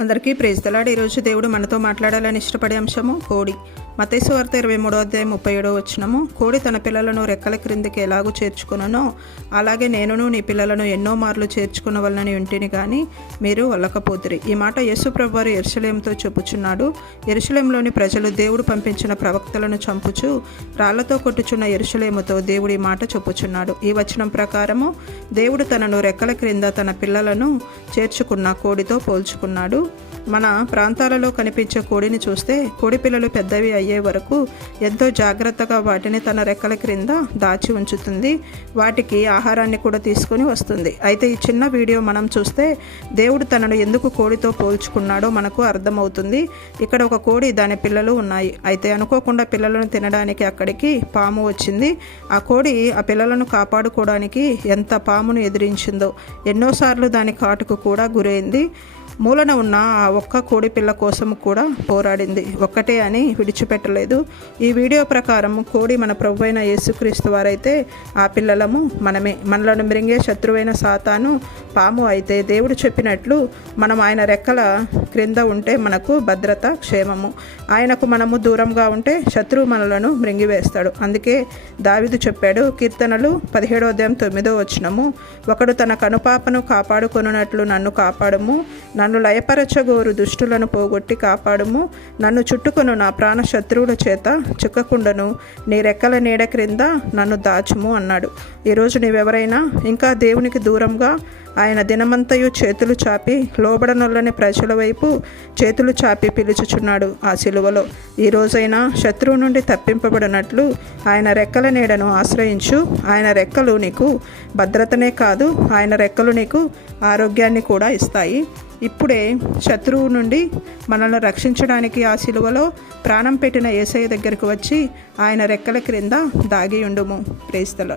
అందరికీ ప్రేజ్దలాడు ఈరోజు దేవుడు మనతో మాట్లాడాలని ఇష్టపడే అంశము కోడి. మతేసు వార్త ఇరవై మూడో అధ్యాయం ముప్పై ఏడో వచ్చినము కోడి తన పిల్లలను రెక్కల క్రిందికి ఎలాగూ చేర్చుకుననో అలాగే నేనును నీ పిల్లలను ఎన్నో మార్లు చేర్చుకున్న వలనని ఉంటిని కానీ మీరు వల్లకపోతురి. ఈ మాట యేసు ప్రభువారు ఎరుసలేంతో చెప్పుచున్నాడు. ఎరుసలేంలోని ప్రజలు దేవుడు పంపించిన ప్రవక్తలను చంపుచు రాళ్ళతో కొట్టుచున్న ఎరుసలేముతో దేవుడు ఈ మాట చెప్పుచున్నాడు. ఈ వచనం ప్రకారము దేవుడు తనను రెక్కల క్రింద తన పిల్లలను చేర్చుకున్న కోడితో పోల్చుకున్నాడు. మన ప్రాంతాలలో కనిపించే కోడిని చూస్తే కోడి పిల్లలు పెద్దవి అయ్యే వరకు ఎంతో జాగ్రత్తగా వాటిని తన రెక్కల క్రింద దాచి ఉంచుతుంది. వాటికి ఆహారాన్ని కూడా తీసుకొని వస్తుంది. అయితే ఈ చిన్న వీడియో మనం చూస్తే దేవుడు తనను ఎందుకు కోడితో పోల్చుకున్నాడో మనకు అర్థమవుతుంది. ఇక్కడ ఒక కోడి దాని పిల్లలు ఉన్నాయి. అయితే అనుకోకుండా పిల్లలను తినడానికి అక్కడికి పాము వచ్చింది. ఆ కోడి ఆ పిల్లలను కాపాడుకోవడానికి ఎంత పామును ఎదిరించిందో. ఎన్నోసార్లు దాని కాటుకు కూడా గురైంది. మూలన ఉన్న ఆ ఒక్క కోడి పిల్ల కోసం కూడా పోరాడింది. ఒక్కటే అని విడిచిపెట్టలేదు. ఈ వీడియో ప్రకారం కోడి మన ప్రభు అయిన యేసుక్రీస్తు వారైతే ఆ పిల్లలము మనమే. మనలను మృంగే శత్రువైన సాతాను పాము అయితే దేవుడు చెప్పినట్లు మనం ఆయన రెక్కల క్రింద ఉంటే మనకు భద్రత క్షేమము. ఆయనకు మనము దూరంగా ఉంటే శత్రువు మనలను మృంగివేస్తాడు. అందుకే దావిదు చెప్పాడు కీర్తనలు పదిహేడో అధ్యాయం తొమ్మిదో వచ్చినము ఒకడు తన కనుపాపను కాపాడుకొనున్నట్లు నన్ను కాపాడము. నన్ను నన్ను లయపరచగోరు దుష్టులను పోగొట్టి కాపాడుము. నన్ను చుట్టుకొను నా ప్రాణ శత్రువుల చేత. చిక్కకుండను నీ రెక్కల నీడ క్రింద నన్ను దాచుము అన్నాడు. ఈరోజు నీవెవరైనా ఇంకా దేవునికి దూరంగా ఆయన దినమంతయు చేతులు చాపి లోబడనొల్లని ప్రజల వైపు చేతులు చాపి పిలుచుచున్నాడు ఆ సిలువలో. ఈ శత్రువు నుండి తప్పింపబడినట్లు ఆయన రెక్కల నీడను ఆశ్రయించు. ఆయన రెక్కలు నీకు భద్రతనే కాదు ఆయన రెక్కలు నీకు ఆరోగ్యాన్ని కూడా ఇస్తాయి. ఇప్పుడే శత్రువు నుండి మనల్ని రక్షించడానికి ఆ సిలువలో ప్రాణం పెట్టిన ఏసయ్య దగ్గరకు వచ్చి ఆయన రెక్కల క్రింద దాగి ఉండుము. ప్రేస్తల